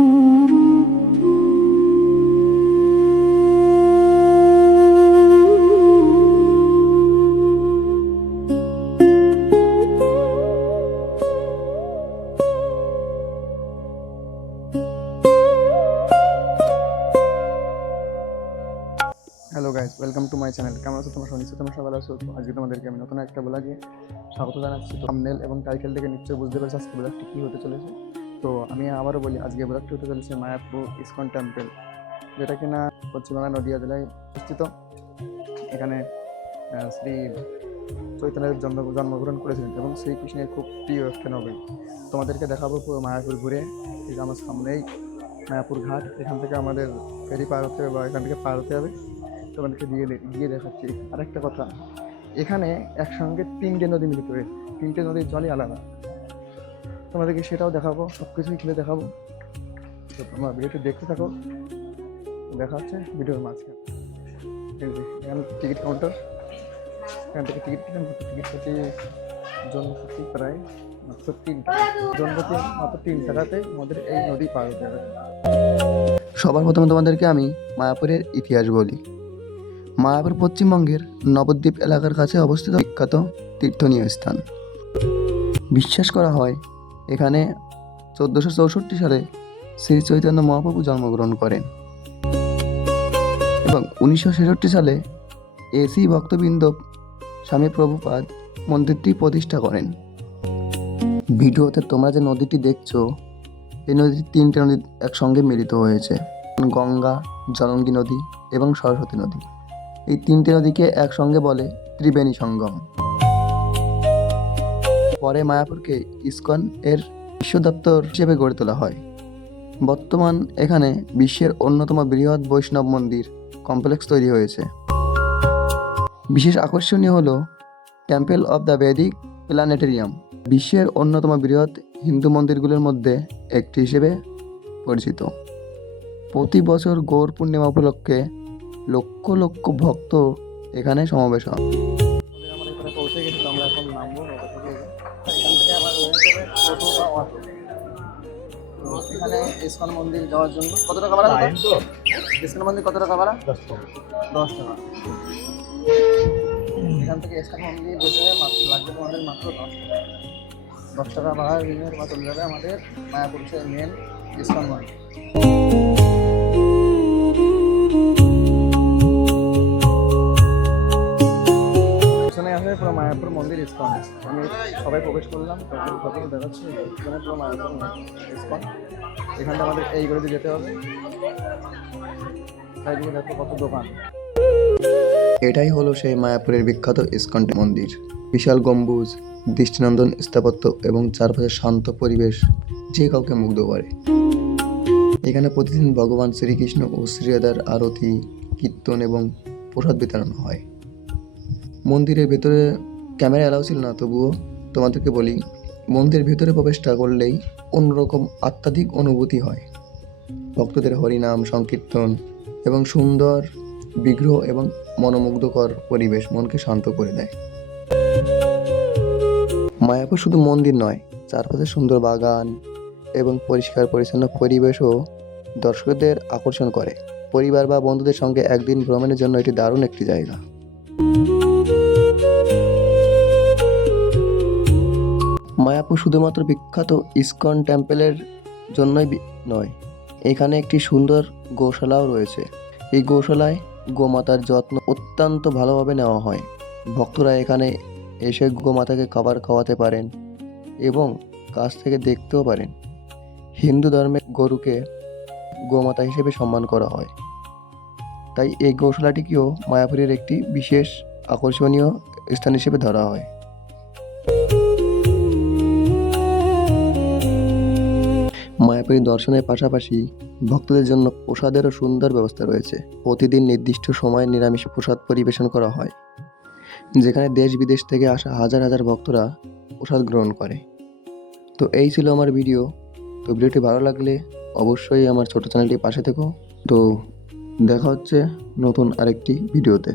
Hello guys, welcome to my channel. কেমন আছো তোমরা? নিশ্চয়ই তোমরা সবাই আছো। তো আজকে তোমাদেরকে আমি নতুন একটা ব্লগে স্বাগত জানাচ্ছি। তো থাম্বনেল এবং টাইটেল থেকে নিশ্চয়ই বুঝতে পেরেছো আজকে ব্লগটি কী হতে চলেছে। তো আমি আবারও বলি, আজকে ব্লগটি হতে চলেছে মায়াপুর ইসকন টেম্পল, যেটা কিনা পশ্চিমবাংলার নদিয়া জেলায় অবস্থিত। এখানে শ্রী চৈতন্যদেব জন্মগ্রহণ করেছিলেন এবং শ্রীকৃষ্ণের খুব প্রিয় একটা নগরী। তোমাদেরকে দেখাবো পুরো মায়াপুর ঘুরে। ঠিক আমার সামনেই মায়াপুর ঘাট, এখান থেকে আমাদের ফেরি পার হতে হবে বা এখান থেকে পার হতে হবে। তোমাদেরকে গিয়ে দেখাচ্ছি। আরেকটা কথা, এখানে একসঙ্গে 3টে নদী মিলিত হয়েছে, 3টে নদীর জলই আলাদা। তোমাদেরকে সেটাও দেখাবো, সব কিছুই খুলে দেখাবো। তো তোমরা ভিডিওটি দেখতে থাকো, দেখা হচ্ছে ভিডিওর মাঝখানে। এখানে টিকিট কাউন্টার, এখান থেকে টিকিট কিনে টিকিট প্রতি জনপ্রতি প্রায় মাত্র 3 টাকা, জনপ্রতি মাত্র 3 টাকাতে আমাদের এই নদী পার হতে হবে। সবার প্রথমে তোমাদেরকে আমি মায়াপুরের ইতিহাস বলি। মায়াপুর পশ্চিমবঙ্গের নবদ্বীপ এলাকার কাছে অবস্থিত বিখ্যাত তীর্থনীয় স্থান। বিশ্বাস করা হয় এখানে 1464 সালে শ্রী চৈতন্য মহাপ্রভু জন্মগ্রহণ করেন এবং 1966 সালে এসি ভক্তবৃন্দ স্বামী প্রভুপাদ মন্দিরটি প্রতিষ্ঠা করেন। ভিডিওতে তোমরা যে নদীটি দেখছো, এই নদীটি 3টে নদী একসঙ্গে মিলিত হয়েছে: গঙ্গা, জলঙ্গি নদী এবং সরস্বতী নদী। এই 3টে নদীকে একসঙ্গে বলে ত্রিবেণী সঙ্গম। পরে মায়াপুরকে ইসকন এর বিশ্ব দপ্তর হিসেবে গড়ে তোলা হয়। বর্তমান এখানে বিশ্বের অন্যতম বৃহৎ বৈষ্ণব মন্দির কমপ্লেক্স তৈরি হয়েছে। বিশেষ আকর্ষণীয় হলো টেম্পল অফ দ্য বেদিক প্ল্যানেটেরিয়াম, বিশ্বের অন্যতম বৃহৎ হিন্দু মন্দিরগুলোর মধ্যে একটি হিসেবে পরিচিত। প্রতি বছর গৌর পূর্ণিমা উপলক্ষে লক্ষ লক্ষ ভক্ত এখানে সমাবেশ হয়। আমরা এখানে পৌঁছে গেছি, আমরা এখন নামবো নৌকা থেকে। এখান থেকে আমার টোটো বা অটো। এখানে ইসকন মন্দির যাওয়ার জন্য কত টাকা ভাড়া? ইসকন মন্দির কত টাকা ভাড়া? 10 টাকা। এখান থেকে ইসকন মন্দির যেতে লাগবে তোমাদের মাত্র 10 টাকা ভাড়া নিয়ে চলে যাবে আমাদের মায়াপুরের মেন ইসকন মন্দির। পুরো মায়াপুর মন্দির ইসকন। আমি সবাই প্রবেশ করলাম, প্রথমে দেখাচ্ছি এখানে পুরো মায়াপুর ইসকন। এখানটা আমাদের এই গলিতে যেতে হবে। চারিদিকে দেখো কত দোকান। এটাই হলো সেই মায়াপুরের বিখ্যাত ইসকন মন্দির। বিশাল গম্বুজ, দৃষ্টিনন্দন স্থাপত্য এবং চারপাশের শান্ত পরিবেশ যে কাউকে মুগ্ধ করে। এখানে প্রতিদিন ভগবান শ্রীকৃষ্ণ ও শ্রীরাধার আরতি, কীর্তন এবং প্রসাদ বিতরণ হয়। মন্দিরের ভেতরে ক্যামেরা অ্যালাউ ছিল না, তবুও তোমাদেরকে বলি, মন্দিরের ভেতরে প্রবেশটা করলেই অন্যরকম আধ্যাত্মিক অনুভূতি হয়। ভক্তদের হরিনাম সংকীর্তন এবং সুন্দর বিগ্রহ এবং মনোমুগ্ধকর পরিবেশ মনকে শান্ত করে দেয়। মায়াপুর শুধু মন্দির নয়, চারপাশে সুন্দর বাগান এবং পরিষ্কার পরিচ্ছন্ন পরিবেশও দর্শকদের আকর্ষণ করে। পরিবার বা বন্ধুদের সঙ্গে একদিন ভ্রমণের জন্য এটি দারুণ একটি জায়গা। মায়াপুর শুধুমাত্র বিখ্যাত ইসকন টেম্পলের জন্যই নয়, এখানে একটি সুন্দর গোশালাও রয়েছে। এই গোশালায় গোমাতার যত্ন অত্যন্ত ভালোভাবে নেওয়া হয়। ভক্তরা এখানে এসে গোমাতাকে খাবার খাওয়াতে পারেন এবং কাছ থেকে দেখতেও পারেন। হিন্দু ধর্মে গরুকে গোমাতা হিসেবে সম্মান করা হয়, তাই এই গোশালাটিকেও মায়াপুরের একটি বিশেষ আকর্ষণীয় স্থান হিসেবে ধরা হয়। মায়াপুরী দর্শনের পাশাপাশি ভক্তদের জন্য প্রসাদেরও সুন্দর ব্যবস্থা রয়েছে। প্রতিদিন নির্দিষ্ট সময়ে নিরামিষ প্রসাদ পরিবেশন করা হয়, যেখানে দেশ বিদেশ থেকে আসা হাজার হাজার ভক্তরা প্রসাদ গ্রহণ করে। তো এই ছিল আমার ভিডিও। তো ভিডিওটি ভালো লাগলে অবশ্যই আমার ছোট চ্যানেলটি পাশে থেকো। তো দেখা হচ্ছে নতুন আরেকটি ভিডিওতে।